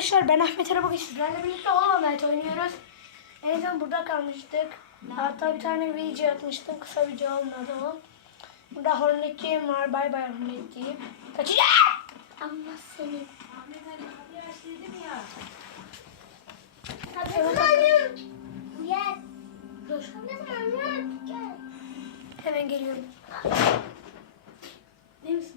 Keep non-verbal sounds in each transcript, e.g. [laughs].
arkadaşlar ben Ahmet Arabak sizlerle birlikte Hollow oynuyoruz. En son burada kalmıştık. Hatta bir tane video atmıştım. Kısa video olmadı o. Burada Hornetciğim var. Bay bay Hornetciğim. Kaçacağım! Allah seni. Evet, Gel. Dur. Gel. Hemen geliyorum. Ne misin?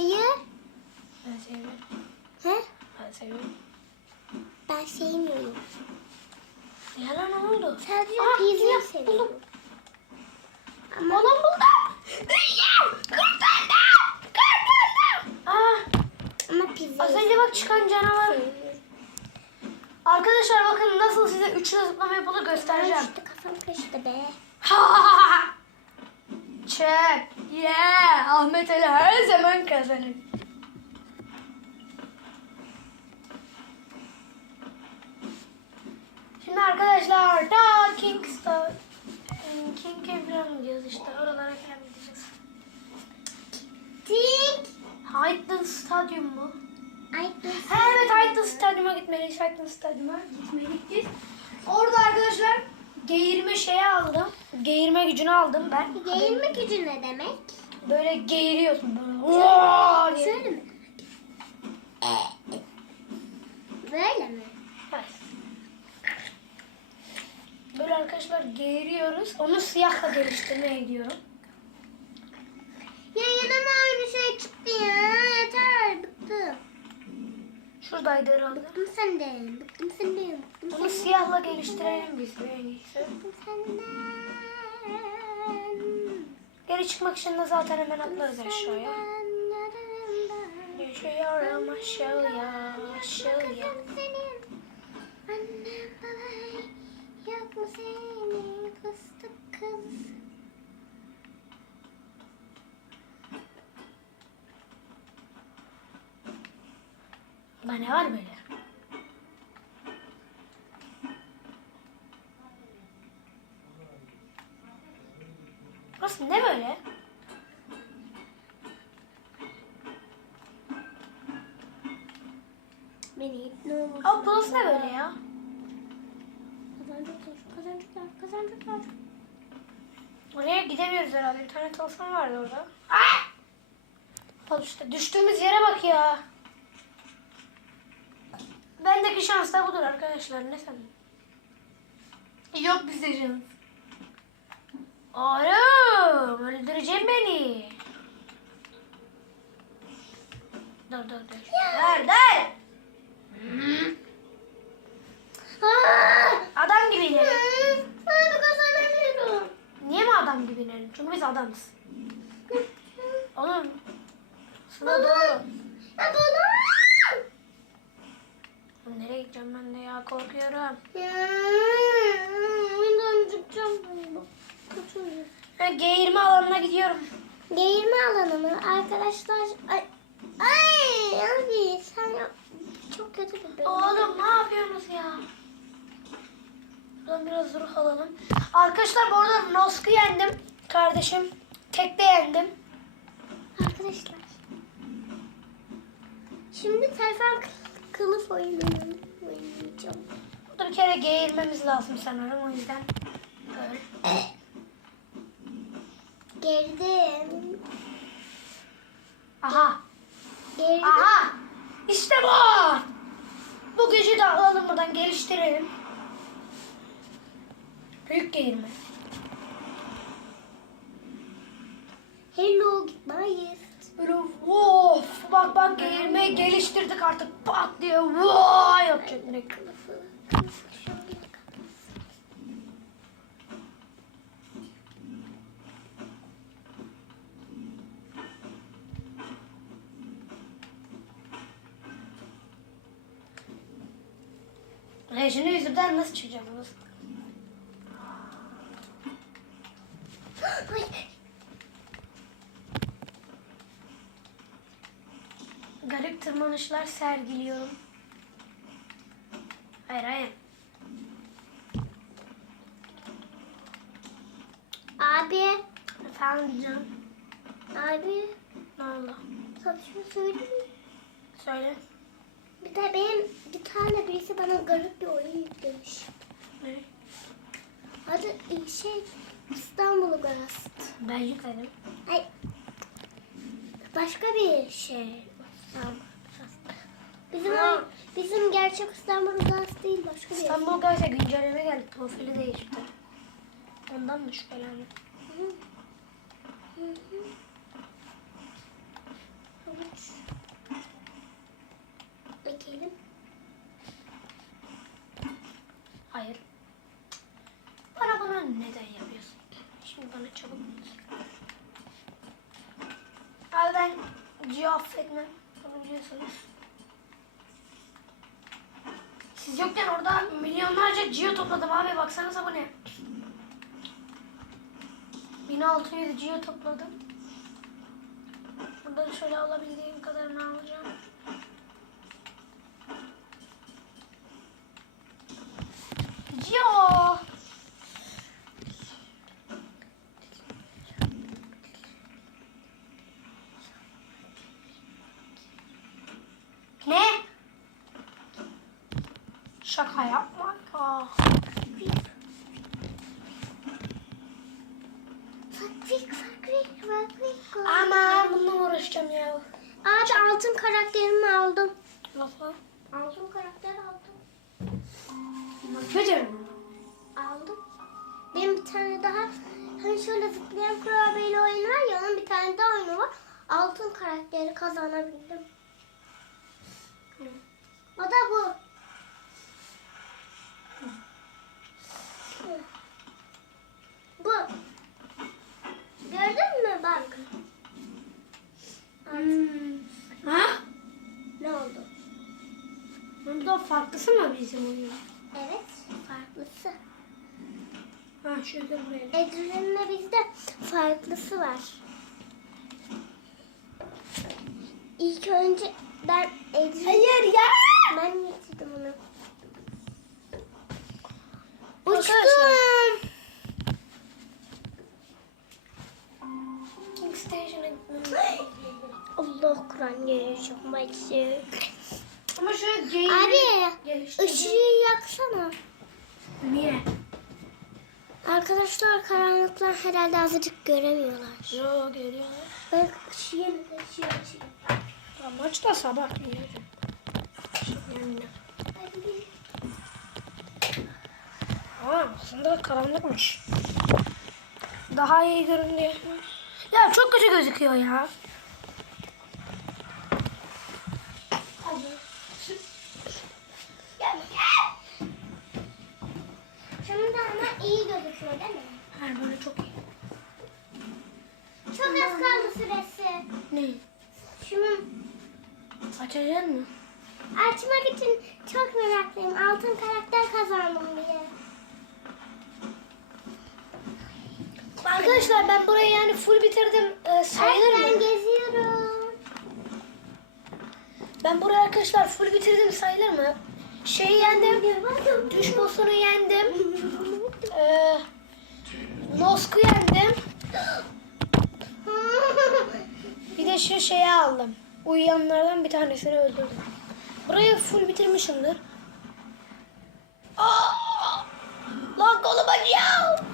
yumurtayı? Ben seviyorum. He? Ben seviyorum. Ben sevmiyorum. Yalan oldu. Sadece Aa, pizzayı seviyorum. buldum. Ama Oğlum buldum. Kurtardım. Kurtardım. Aa, ama pizzayı az önce bak çıkan canavar. seviyorum. Arkadaşlar bakın nasıl size üçlü zıplama yapılır göstereceğim. İşte kafam kaşıdı be. Çek. Yeah. Ahmet Ali her zaman kazanır. Şimdi arkadaşlar da King Star King Evren gideceğiz işte oralara falan gideceğiz. Tik. Highton Stadyum mu? Ay dur. Ha, evet Highton Stadyum'a gitmeliyiz. Highton Stadyum'a gitmeliyiz. Orada arkadaşlar geğirme şeyi aldım. Geğirme gücünü aldım ben. Geğirme gücü ne demek? Böyle geğiriyorsun böyle. Oo diye. Şöyle mi? Böyle mi? Böyle arkadaşlar geğiriyoruz. Onu siyahla geliştirmeye gidiyorum. Ya yanıma aynı şey çıktı ya. Yeter. Bıktım. Şuradaydı herhalde. Bıktım senden. Bıktım senden. Bıktım Onu senden. siyahla geliştirelim biz en iyisi. Bıktım senden. Geri çıkmak için de zaten hemen atlarız aşağıya. Düşüyorum aşağıya, aşağıya. Kızım senin. Annem Burası ne böyle? Beni ne olur. Abi burası ne böyle ya? Kazancıklar, kazancıklar, kazancıklar. Oraya gidemiyoruz herhalde. Bir tane tılsım vardı orada. Ah! Al işte düştüğümüz yere bak ya. Bendeki şans da budur arkadaşlar. Ne sandın? Yok bizde şans. Oğlum öldüreceğim beni. Dur dur dur. Dur dur. Aa! Adam gibi inelim. Hadi kazanamıyorum. Niye mi adam gibi inelim? Çünkü biz adamız. Oğlum. Sıla doğru. Ya bana. Nereye gideceğim ben de ya korkuyorum. Ya, G20 alanına gidiyorum. G20 alanı mı? Arkadaşlar... Ay, ay abi sen çok kötü bir bölüm. Oğlum ne yapıyorsunuz ya? Buradan biraz ruh alalım. Arkadaşlar bu arada Nosk'u yendim. Kardeşim. Tek de yendim. Arkadaşlar. Şimdi telefon kılıf oyunu oynayacağım. Burada bir kere G lazım sanırım o yüzden. Böyle. [laughs] Gerdim. Aha. Geride. Aha. İşte bu. Bu gücü de alalım buradan geliştirelim. Büyük geğirme. Hello gitmeyiz. Böyle of bak bak geğirmeyi geliştirdik artık pat diye vay yapacak direkt. Rejini yüzünden nasıl çıkacağız? Ay, Garip tırmanışlar sergiliyorum. Hayır hayır. Abi. Efendim canım. Abi. Ne oldu? Şunu söyleyeyim mi? Söyle. Bir de benim bir tane birisi bana garip bir oyun yüklemiş. Ne? Adı e, şey İstanbul Ghost. Ben yükledim. Ay başka bir şey. Bizim Ha. bizim gerçek İstanbul Ghost değil başka bir. İstanbul Gazete güncelleme geldi. Profili değişti. Ondan mı şüphelendim? Hı. Hı hı. Havuç. Bakalım. Hayır. Bana bana neden yapıyorsun? Şimdi bana çabuk. Abi ben Gio affetmem. Bunu biliyorsunuz. Siz yokken orada milyonlarca Gio topladım abi. Baksanıza bu ne? 1600 Gio topladım. Buradan şöyle alabildiğim kadarını alacağım. Gio! Ne? Şaka yapma ya. Fakrik fakrik fakrik. Aman bununla uğraşacağım ya? Abi altın karakterimi aldım. Nasıl? Altın karakter aldım. Becerim. Aldım. Benim bir tane daha hani şöyle zıplayan kurabiyeli oyun var ya onun bir tane daha oyunu var. Altın karakteri kazanabildim. O da bu. Bu. Gördün mü bak. Hmm. Ha? Ne oldu? Bunda farklısı mı bizim oyun? Evet farklısı. Ha şöyle buraya. Edren'le bizde farklısı var. İlk önce ben Edren... Hayır ya. Ben getirdim onu. Arkadaşlar. Station'a gitmem. Allah Kur'an yaşam bacı. Ama şöyle geyik. Abi ışığı yaksana. Niye? Arkadaşlar karanlıklar herhalde azıcık göremiyorlar. Yo görüyorlar. Ben ışığı ışığı ışığı. Ya maç da sabah yiyorum. Yani. Aa aslında karanlıkmış. Daha iyi görünüyor. Ya çok kötü gözüküyor ya. Şunun da ama iyi gözüküyor değil mi? Ha böyle çok iyi. Çok az kaldı süresi. Ne? Şunun Açacaksın mı? açmak için çok meraklıyım. Altın karakter kazandım diye. Arkadaşlar ben burayı yani full bitirdim ee, sayılır Ay, ben mı? geziyorum. Ben burayı arkadaşlar full bitirdim sayılır mı? Şeyi yendim. Düş boss'unu yendim. Ee, Nosk'u yendim. Bir de şu şeyi aldım. Uyuyanlardan bir tanesini öldürdüm. Burayı full bitirmişimdir. Aa! Lan kolum acıyor.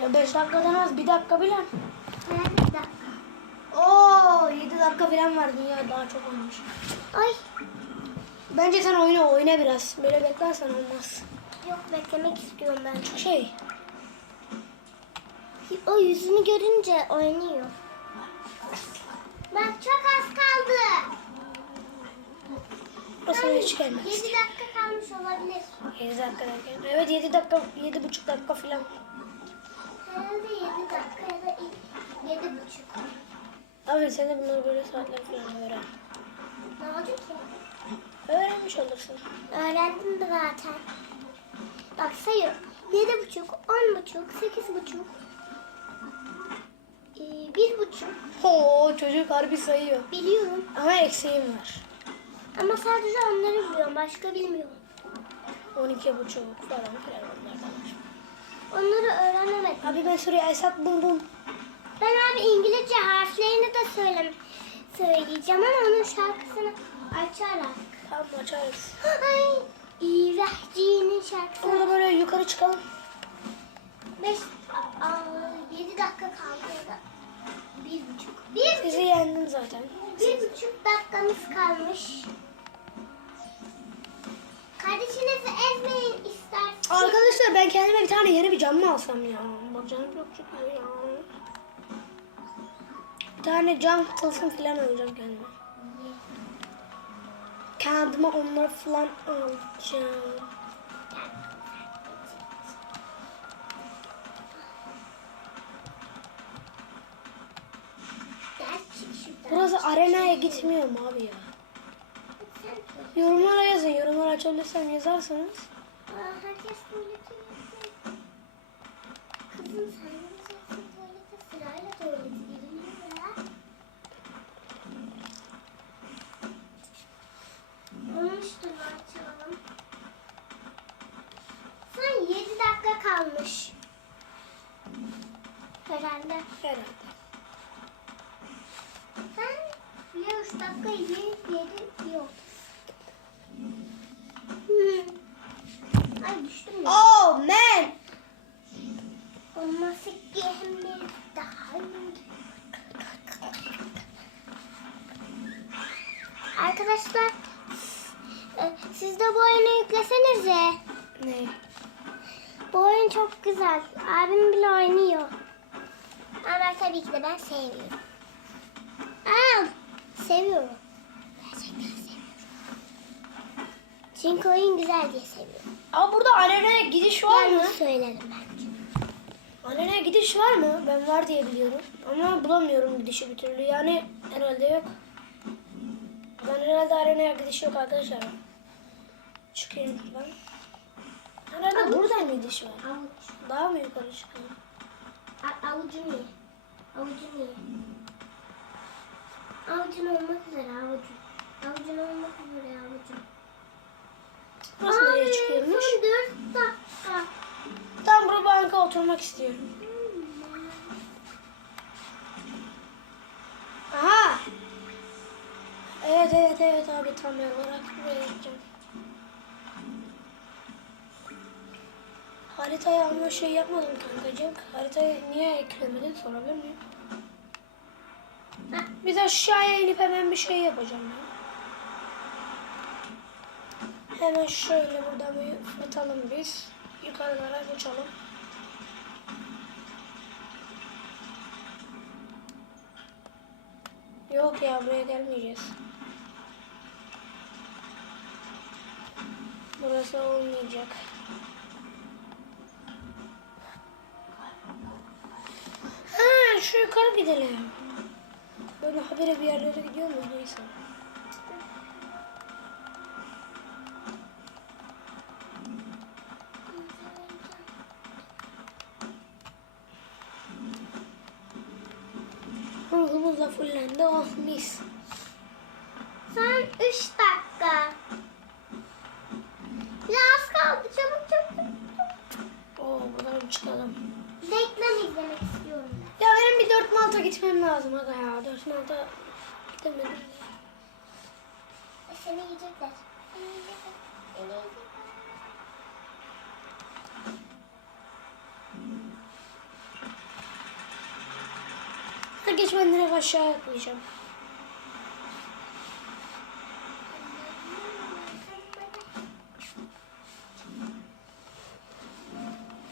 Son 5 dakika kaldı oyunun açılması. Ya 5 dakikadan az 1 dakika bile. Ben bir dakika. Oo 7 dakika falan var dünya daha çok olmuş. Ay Bence sen oyna oyna biraz. Böyle beklersen olmaz. yok beklemek istiyorum ben. Şey. O yüzünü görünce oynuyor. Bak çok az kaldı. O sana hiç gelmez. 7 dakika kalmış olabilir. 7 dakika derken. Evet 7 dakika 7,5 dakika falan. Herhalde 7 dakika ya da 7 buçuk. Abi sen de bunları böyle saatler falan öğren. Ne oldu ki? Öğrenmiş olursun. Öğrendim zaten. Bak sayıyorum. Yedi buçuk, on buçuk, sekiz buçuk, ee, bir buçuk. Oo çocuk harbi sayıyor. Biliyorum. Ama eksiğim var. Ama sadece onları biliyorum. Başka bilmiyorum. 12 buçuk falan filan. Onları öğrenemedim. Abi ben şuraya Esat bum bum. Ben abi İngilizce harflerini de söyle söyleyeceğim ama onun şarkısını açarak. Tamam açarız. Ay, İğrençliğinin şarkısını. Burada böyle yukarı çıkalım. 5, 7 dakika kaldı bir buçuk. Bir Sizi yendim zaten. Bir buçuk dakikamız kalmış. Kardeşinizi ezmeyin isterseniz. Arkadaşlar ben kendime bir tane yeni bir cam mı alsam ya? Bak canım çok çıkıyor ya. Bir tane cam tılsım falan alacağım kendime. Kendime onları falan alacağım. Burası arenaya gitmiyor mu abi ya? Yorumlara yazın. Yorumlar açabilirsem yazarsanız. Aa, herkes tuvalete. Kızım sen ne yapacaksın tuvalete? Sırayla tuvalete giriyor ya. Olmuştur açalım. Sen 7 dakika kalmış. Herhalde. Herhalde. Ya 3 dakika 7 7 çok güzel. Abim bile oynuyor. Ama tabii ki de ben sevmiyorum. Aa, seviyorum. Gerçekten seviyorum. Çünkü oyun güzel diye seviyorum. Ama burada arenaya gidiş var mı? Yalnız söylerim bence. Arenaya gidiş var mı? Ben var diye biliyorum. Ama bulamıyorum gidişi bir türlü. Yani herhalde yok. Ben herhalde arenaya gidiş yok arkadaşlar. Çıkayım buradan. Herhalde buradan gidiş var. Daha mı yukarı çıkayım? A- avucunu ye. Avucunu ye. Avucun olmak üzere avucun. Avucun olmak üzere avucun. Burası nereye çıkıyormuş? Son 4 dakika. Tam bu banka oturmak istiyorum. Aha! Evet evet evet abi tam olarak buraya gideceğim. Haritayı ama şey yapmadım kankacığım. Haritayı niye eklemedin sorabilir miyim? De aşağıya inip hemen bir şey yapacağım ben. Hemen şöyle buradan bir fırlatalım biz. Yukarılara uçalım. Yok ya buraya gelmeyeceğiz. Burası olmayacak. Yukarı gidelim. Böyle habire bir yerlere gidiyor mu? Neyse. Ruhumuz da fullendi. Oh mis. Son 3 dakika. Ya az kaldı çabuk çabuk. Oo buradan çıkalım. Reklam izlemek gitmem lazım aga ya. Dört malta gidemedim. E, Seni yiyecekler. Seni yiyecekler. Seni yiyecekler. direkt aşağıya atlayacağım.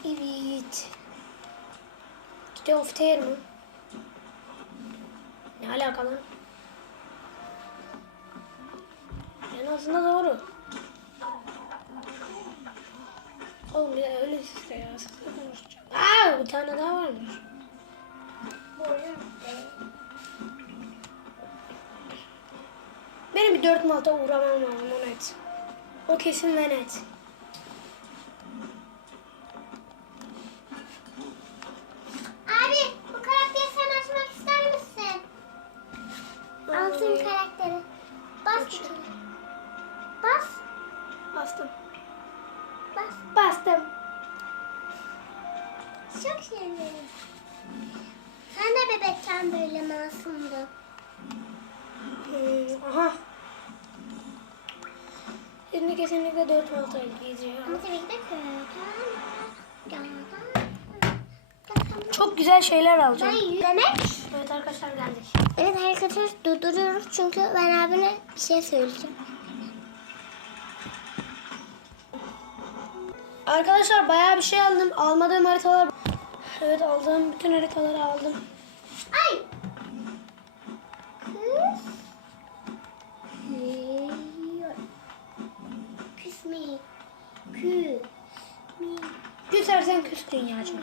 Evet. Today of Terror mı? Lan? En aslında doğru. Oğlum ya öyle işte ya. Sıkı konuşacağım. Aa bir tane daha varmış. Benim bir dört malta uğramam lazım o net. O kesin ve net. Çok güzel şeyler alacağım. yürümek. Evet arkadaşlar geldik. Evet arkadaşlar durduruyoruz çünkü ben abine bir şey söyleyeceğim. Arkadaşlar bayağı bir şey aldım. Almadığım haritalar... Evet aldığım bütün haritaları aldım. Ay. Kız. Küs mi? Küs mi? Küsersen küs dünyacığım.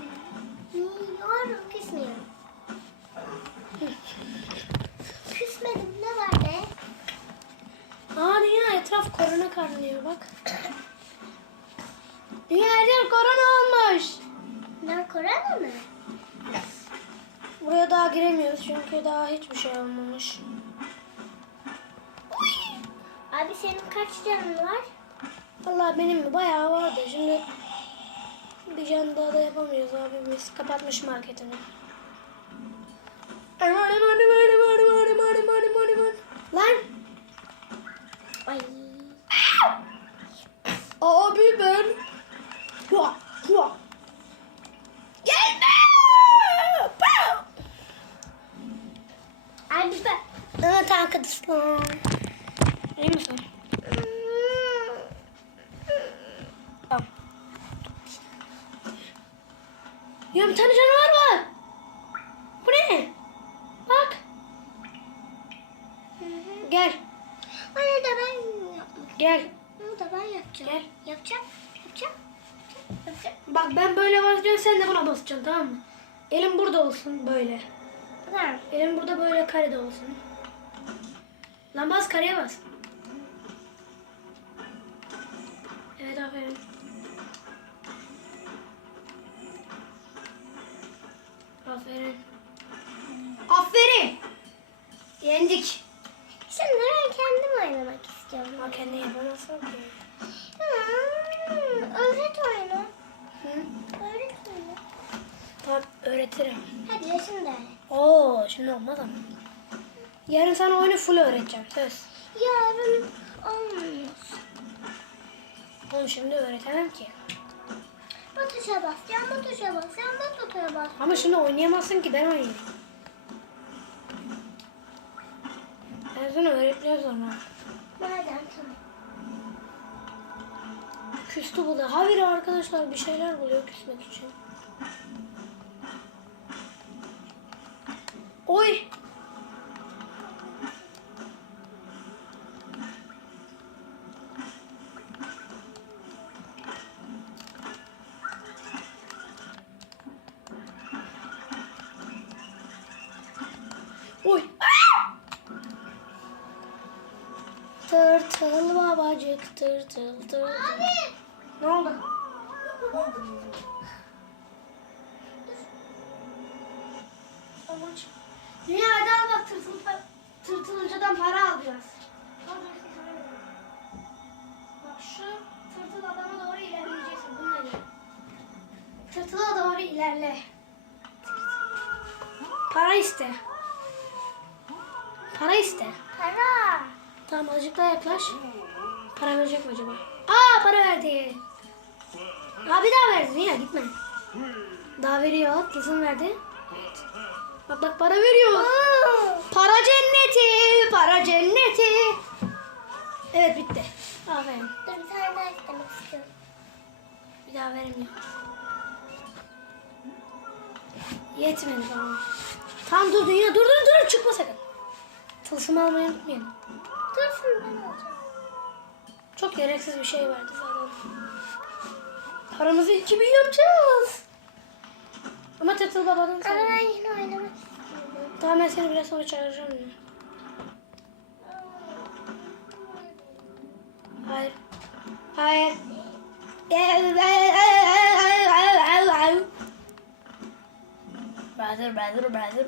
Yiyorum küsmüyorum. Küsmedim ne var be? Aa dünya etraf korona kaynıyor bak. [clears throat] Dünya her yer korona olmuş. Ben korona mı? Buraya daha giremiyoruz çünkü daha hiçbir şey olmamış. Abi senin kaç canın var? Vallahi benim bayağı vardı. Şimdi bir can daha da yapamıyoruz abimiz. Kapatmış marketini. Lan Ay. abi ben Hua, hua. Gelme! Pow! Abi ben. Evet arkadaşlar. İyi misin? Tamam. Ya bir tane canavar var. Bu ne? Bak. Gel. Onu da ben yapmak. Gel. Onu da ben yapacağım. Gel. Yapacağım. Yapacağım. Yapacağım. Bak ben böyle basacağım sen de buna basacaksın tamam mı? Elim burada olsun böyle. Tamam. Elim burada böyle karede olsun. Lan bas kareye bas. Evet aferin. Aferin. Aferin. Yendik. Şimdi ben kendim oynamak istiyorum. Ama kendi yapamazsın ki. Hmm, öğret oyunu. Hı? Öğret oyunu. Tamam öğretirim. Hadi ya şimdi öğret. Oo şimdi olmaz ama. Yarın sana oyunu full öğreteceğim söz. Yarın olmuyor. Onu şimdi öğretemem ki. Bu tuşa basacağım, bu tuşa basacağım, bu tuşa basacağım. Ama şimdi oynayamazsın ki ben oynayayım. Ben sana öğreteceğim sonra. Madem tamam. Küstü bu da. Hayır arkadaşlar bir şeyler buluyor küsmek için. Oy. Oy. Tırtıl babacık tırtıl tırtıl. Abi! Dünya hadi al bak tırtıl, tırtılcıdan para al biraz. Al dur, şu şuraya ver. Bak şu tırtıl adama doğru ilerleyeceksin. Bununla ilerle. Tırtıla doğru ilerle. Para iste. Para iste. Para! Tamam azıcık daha yaklaş. Para verecek mi acaba? Aa para verdi. Aa bir daha verdi. Niye gitme. Daha veriyor. Tılsım verdi. Bak para veriyor. Para cenneti, para cenneti. Evet bitti. Aferin. Dur bir tane daha istemek istiyorum. Bir daha veremiyorum. Yetmedi bana. Tamam dur dünya dur dur dur çıkma sakın. Tılsımı almayı unutmayın. Dursun ben alacağım. Çok gereksiz bir şey vardı zaten. Paramızı 2000 yapacağız. Ama Tırtıl babadan Ama ben yine oynamak istiyorum. Tamam ben seni biraz sonra çağıracağım. Hayır. Hayır. Brother, brother, brother.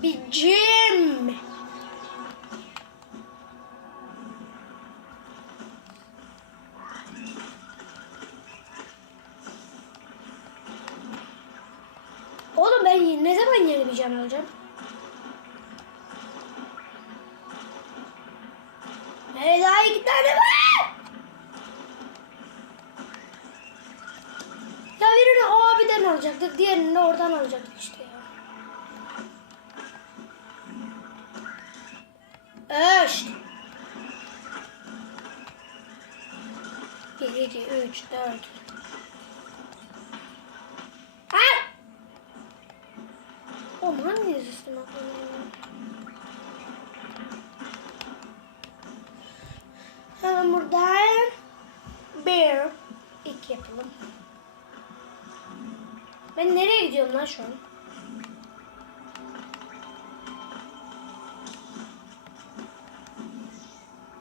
Abicim. Oğlum ben ne zaman yeni bir Oğlum hangi aklımda? Hemen buradan bir, iki yapalım. Ben nereye gidiyorum lan şu an?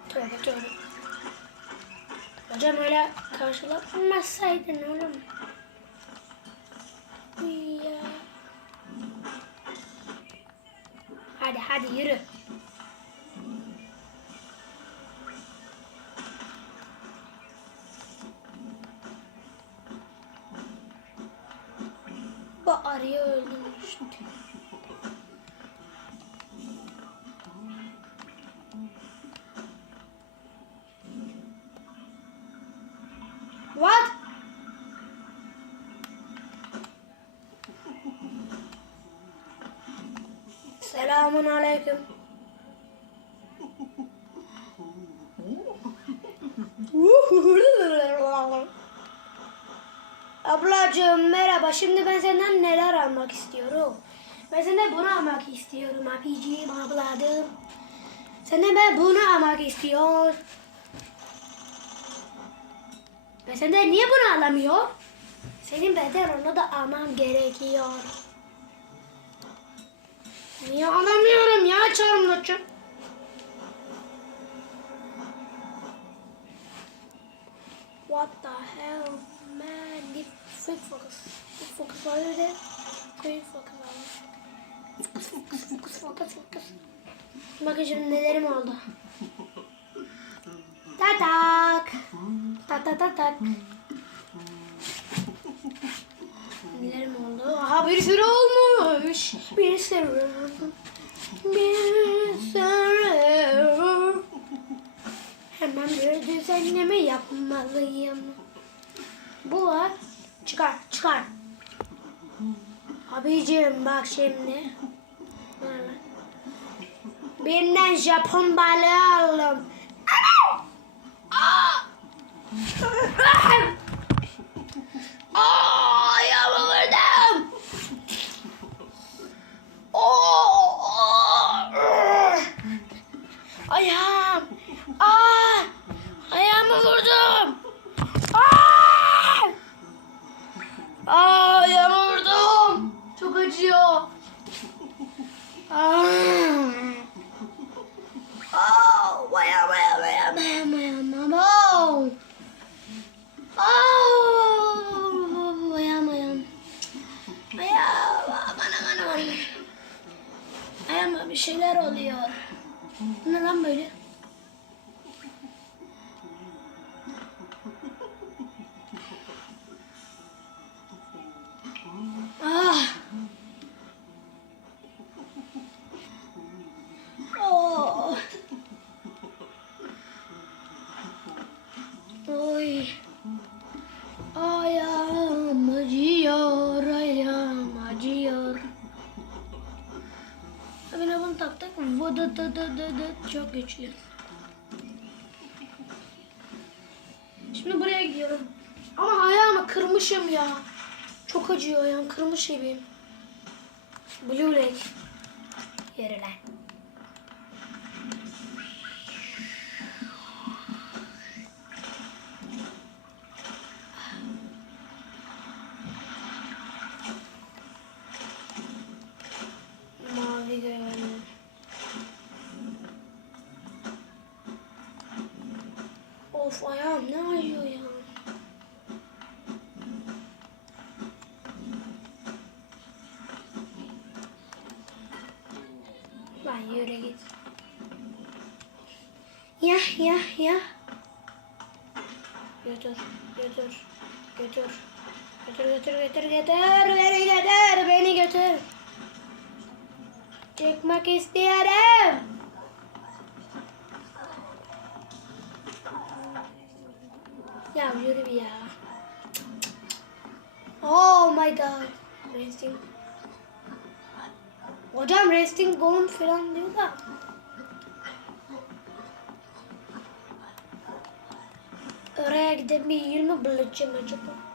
Tövbe tövbe. Hocam öyle karşılatmasaydın oğlum. Hadi. Selamun aleyküm. Ablacığım merhaba. Şimdi ben senden neler almak istiyorum? Ben senden bunu almak istiyorum abicim ablacığım. Senden ben bunu almak istiyorum. Ben senden niye bunu alamıyor? Senin benden onu da almam gerekiyor. Niye alamıyorum ya çarmıhçı? What the hell man? Git quick focus. Quick focus var öyle. Quick focus var. Focus focus focus focus focus. Bakın şimdi nelerim oldu. Tatak. Tak tak tak tak. Nelerim oldu? Aha bir sürü olmuş. Bir sürü. Bir sürü. Hemen bir düzenleme yapmalıyım. Bu var. Çıkar, çıkar. Abicim bak şimdi. Birinden Japon balığı aldım. Aa, acıyor. oh, baya baya baya baya baya mama. Oh, baya baya. Baya aman aman aman. Ayağıma bir şeyler oluyor. Ne lan böyle? Dı. Çok güçlü. Şimdi buraya gidiyorum. Ama ayağımı kırmışım ya. Çok acıyor ayağım. Kırmış gibiyim. Blue Lake. Yeriler. Mavi götür. Götür, götür, götür, götür. Beni götür, beni götür. Çıkmak istiyorum. Ya yürü bir ya. Oh my god. Resting. Hocam resting gone falan diyor da. Oraya gidebilir mi bulacağım acaba?